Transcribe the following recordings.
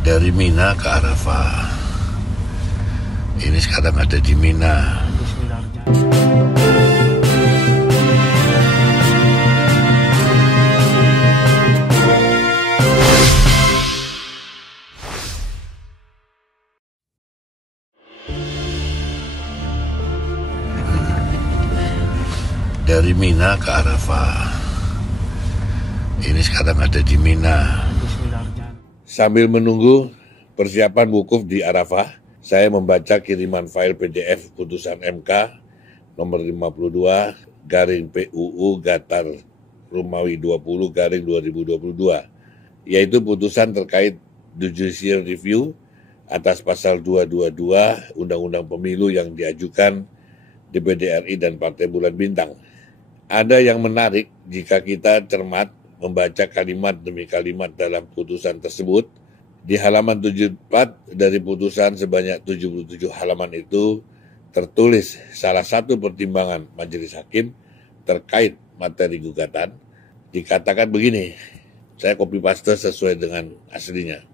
Dari Mina ke Arafah. Ini sekarang ada di Mina. Dari Mina ke Arafah. Ini sekarang ada di Mina. Sambil menunggu persiapan wukuf di Arafah, saya membaca kiriman file PDF putusan MK nomor 52/PUU/2022, yaitu putusan terkait judicial review atas pasal 222 Undang-Undang Pemilu yang diajukan DPD RI dan Partai Bulan Bintang. Ada yang menarik jika kita cermat membaca kalimat demi kalimat dalam putusan tersebut. Di halaman 74 dari putusan sebanyak 77 halaman itu tertulis salah satu pertimbangan majelis hakim terkait materi gugatan. Dikatakan begini, saya copy paste sesuai dengan aslinya.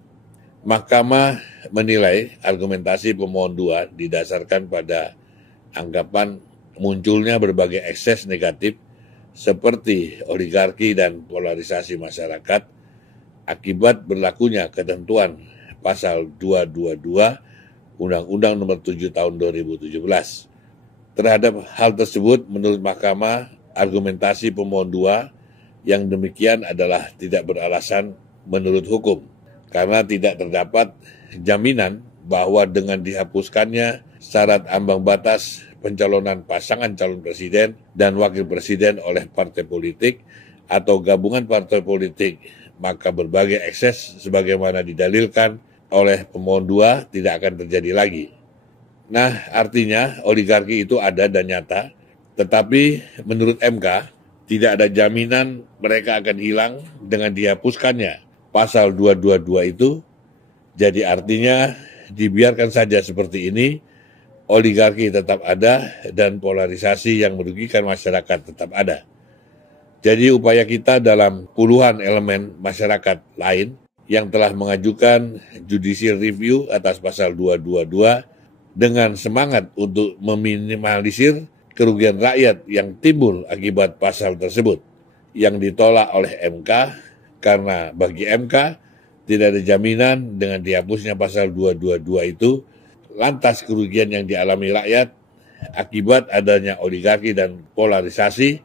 Mahkamah menilai argumentasi pemohon 2 didasarkan pada anggapan munculnya berbagai ekses negatif seperti oligarki dan polarisasi masyarakat akibat berlakunya ketentuan pasal 222 Undang-Undang Nomor 7 Tahun 2017. Terhadap hal tersebut, menurut Mahkamah, argumentasi pemohon 2 yang demikian adalah tidak beralasan menurut hukum, karena tidak terdapat jaminan bahwa dengan dihapuskannya syarat ambang batas pencalonan pasangan calon presiden dan wakil presiden oleh partai politik atau gabungan partai politik, maka berbagai ekses sebagaimana didalilkan oleh pemohon 2 tidak akan terjadi lagi. Nah, artinya oligarki itu ada dan nyata, tetapi menurut MK tidak ada jaminan mereka akan hilang dengan dihapuskannya pasal 222 itu. Jadi artinya dibiarkan saja seperti ini, oligarki tetap ada dan polarisasi yang merugikan masyarakat tetap ada. Jadi upaya kita dalam puluhan elemen masyarakat lain yang telah mengajukan judicial review atas pasal 222 dengan semangat untuk meminimalisir kerugian rakyat yang timbul akibat pasal tersebut yang ditolak oleh MK, karena bagi MK tidak ada jaminan dengan dihapusnya pasal 222 itu lantas kerugian yang dialami rakyat akibat adanya oligarki dan polarisasi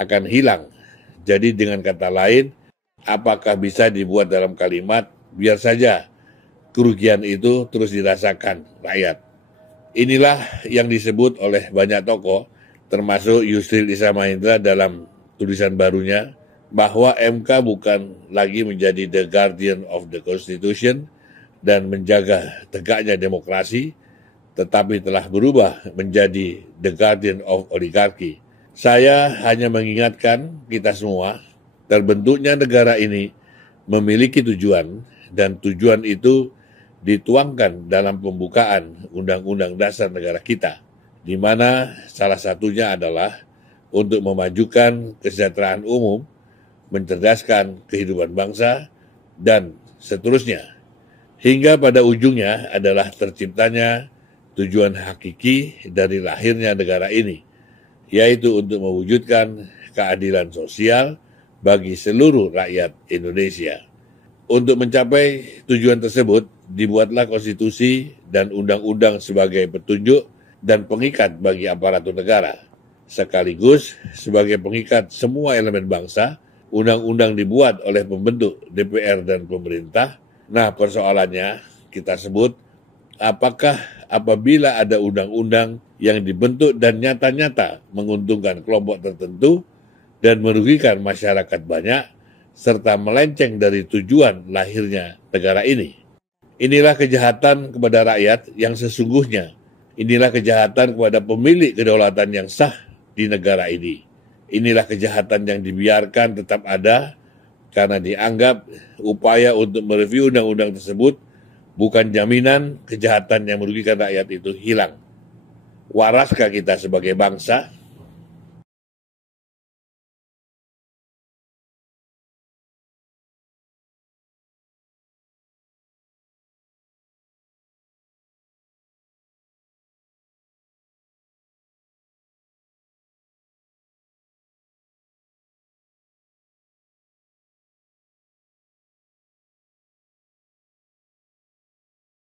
akan hilang. Jadi dengan kata lain, apakah bisa dibuat dalam kalimat, biar saja kerugian itu terus dirasakan rakyat. Inilah yang disebut oleh banyak tokoh, termasuk Yusril Iza Mahendra dalam tulisan barunya, bahwa MK bukan lagi menjadi the guardian of the Constitution dan menjaga tegaknya demokrasi, tetapi telah berubah menjadi the guardian of oligarki. Saya hanya mengingatkan kita semua, terbentuknya negara ini memiliki tujuan, dan tujuan itu dituangkan dalam pembukaan Undang-Undang Dasar Negara kita, di mana salah satunya adalah untuk memajukan kesejahteraan umum, mencerdaskan kehidupan bangsa, dan seterusnya. Hingga pada ujungnya adalah terciptanya tujuan hakiki dari lahirnya negara ini, yaitu untuk mewujudkan keadilan sosial bagi seluruh rakyat Indonesia. Untuk mencapai tujuan tersebut, dibuatlah konstitusi dan undang-undang sebagai petunjuk dan pengikat bagi aparatur negara. Sekaligus sebagai pengikat semua elemen bangsa, undang-undang dibuat oleh pembentuk DPR dan pemerintah. Nah, persoalannya kita sebut, apakah apabila ada undang-undang yang dibentuk dan nyata-nyata menguntungkan kelompok tertentu dan merugikan masyarakat banyak, serta melenceng dari tujuan lahirnya negara ini. Inilah kejahatan kepada rakyat yang sesungguhnya. Inilah kejahatan kepada pemilik kedaulatan yang sah di negara ini. Inilah kejahatan yang dibiarkan tetap ada karena dianggap upaya untuk mereview undang-undang tersebut bukan jaminan kejahatan yang merugikan rakyat itu hilang. Waraskah kita sebagai bangsa